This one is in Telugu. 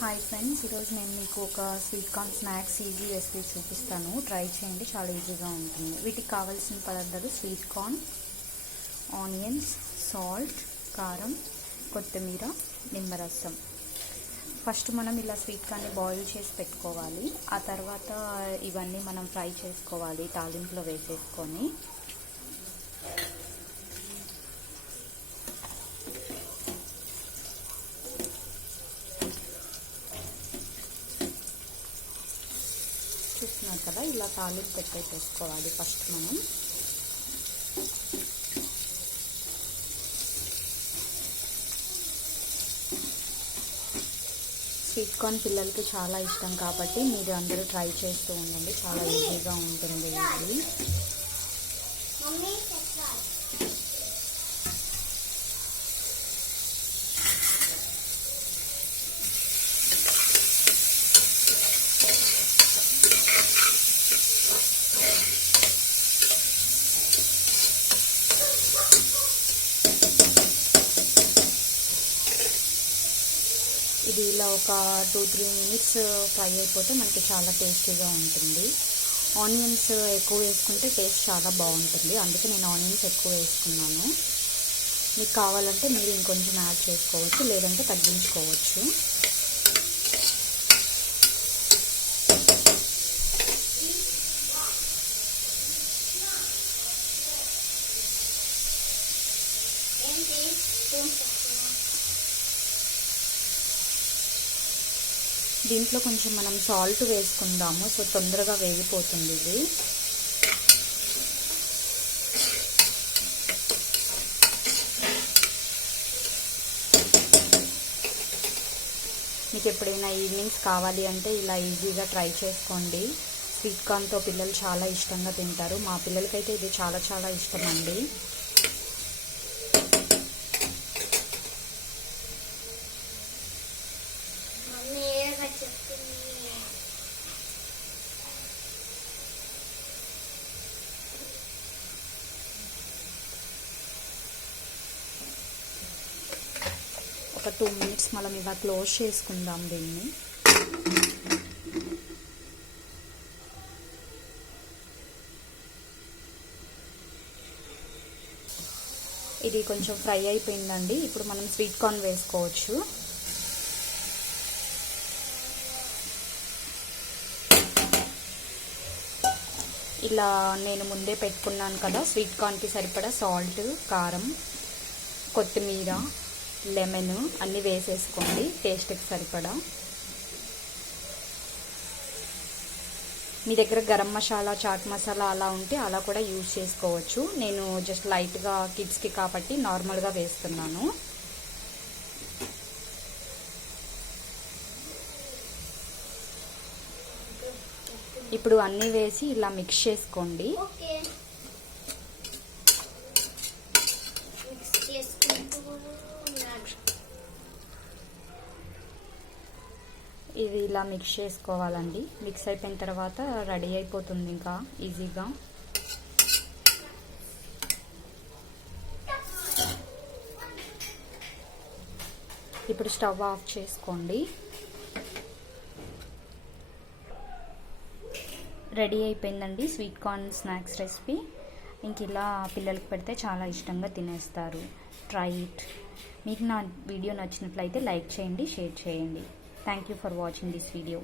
హాయ్ ఫ్రెండ్స్, ఈరోజు నేను మీకు ఒక sweet corn snacks easy recipe చూపిస్తాను. ట్రై చేయండి, చాలా ఈజీగా ఉంటుంది. వీటికి కావాల్సిన పదార్థాలు స్వీట్ కార్న్, ఆనియన్స్, సాల్ట్, కారం, కొత్తిమీర, నిమ్మరసం. ఫస్ట్ మనం ఇలా స్వీట్ కార్న్ని బాయిల్ చేసి పెట్టుకోవాలి. ఆ తర్వాత ఇవన్నీ మనం ఫ్రై చేసుకోవాలి తాలింపులో వేసేసుకొని. చూస్తున్నారు కదా, ఇలా తాలింపు పెట్టేసుకోవాలి ఫస్ట్ మనం. స్వీట్ కార్న్ పిల్లలకి చాలా ఇష్టం కాబట్టి మీరు అందరూ ట్రై చేస్తూ ఉండండి, చాలా ఈజీగా ఉంటుంది ఇది. ఇది ఇలా ఒక 2-3 మినిట్స్ ఫ్రై అయిపోతే మనకి చాలా టేస్టీగా ఉంటుంది. ఆనియన్స్ ఎక్కువ వేసుకుంటే టేస్ట్ చాలా బాగుంటుంది, అందుకే నేను ఆనియన్స్ ఎక్కువ వేసుకున్నాను. మీకు కావాలంటే మీరు ఇంకొంచెం యాడ్ చేసుకోవచ్చు, లేదంటే తగ్గించుకోవచ్చు. దీంట్లో కొంచెం మనం సాల్ట్ వేసుకుందాము, సో తొందరగా వేగిపోతుంది ఇది. మీకు ఎప్పుడైనా ఈవినింగ్స్ కావాలి అంటే ఇలా ఈజీగా ట్రై చేసుకోండి. స్వీట్ కార్న్తో పిల్లలు చాలా ఇష్టంగా తింటారు. మా పిల్లలకైతే ఇది చాలా చాలా ఇష్టం అండి. ఒక 2 మినిట్స్ మనం ఇలా క్లోజ్ చేసుకుందాం దీన్ని. ఇది కొంచెం ఫ్రై అయిపోయిందండి. ఇప్పుడు మనం స్వీట్ కార్న్ వేసుకోవచ్చు. ఇలా నేను ముందే పెట్టుకున్నాను కదా, స్వీట్ కార్న్కి సరిపడా సాల్ట్, కారం, కొత్తిమీర, లెమన్ అన్నీ వేసేసుకోండి టేస్ట్కి సరిపడా. మీ దగ్గర గరం మసాలా, చాట్ మసాలా అలా ఉంటే అలా కూడా యూజ్ చేసుకోవచ్చు. నేను జస్ట్ లైట్గా కిడ్స్కి కాబట్టి నార్మల్గా వేస్తున్నాను. ఇప్పుడు అన్నీ వేసి ఇలా మిక్స్ చేసుకోండి. ఇది ఇలా మిక్స్ చేసుకోవాలండి. మిక్స్ అయిపోయిన తర్వాత రెడీ అయిపోతుంది ఇంకా ఈజీగా. ఇప్పుడు స్టవ్ ఆఫ్ చేసుకోండి. రెడీ అయిపోయిందండి స్వీట్ కార్న్ స్నాక్స్ రెసిపీ. ఇంక ఇలా పిల్లలకి పెడితే చాలా ఇష్టంగా తినేస్తారు. Try it. మీకు నా వీడియో నచ్చినట్లయితే లైక్ చేయండి, షేర్ చేయండి. Thank you for watching this video.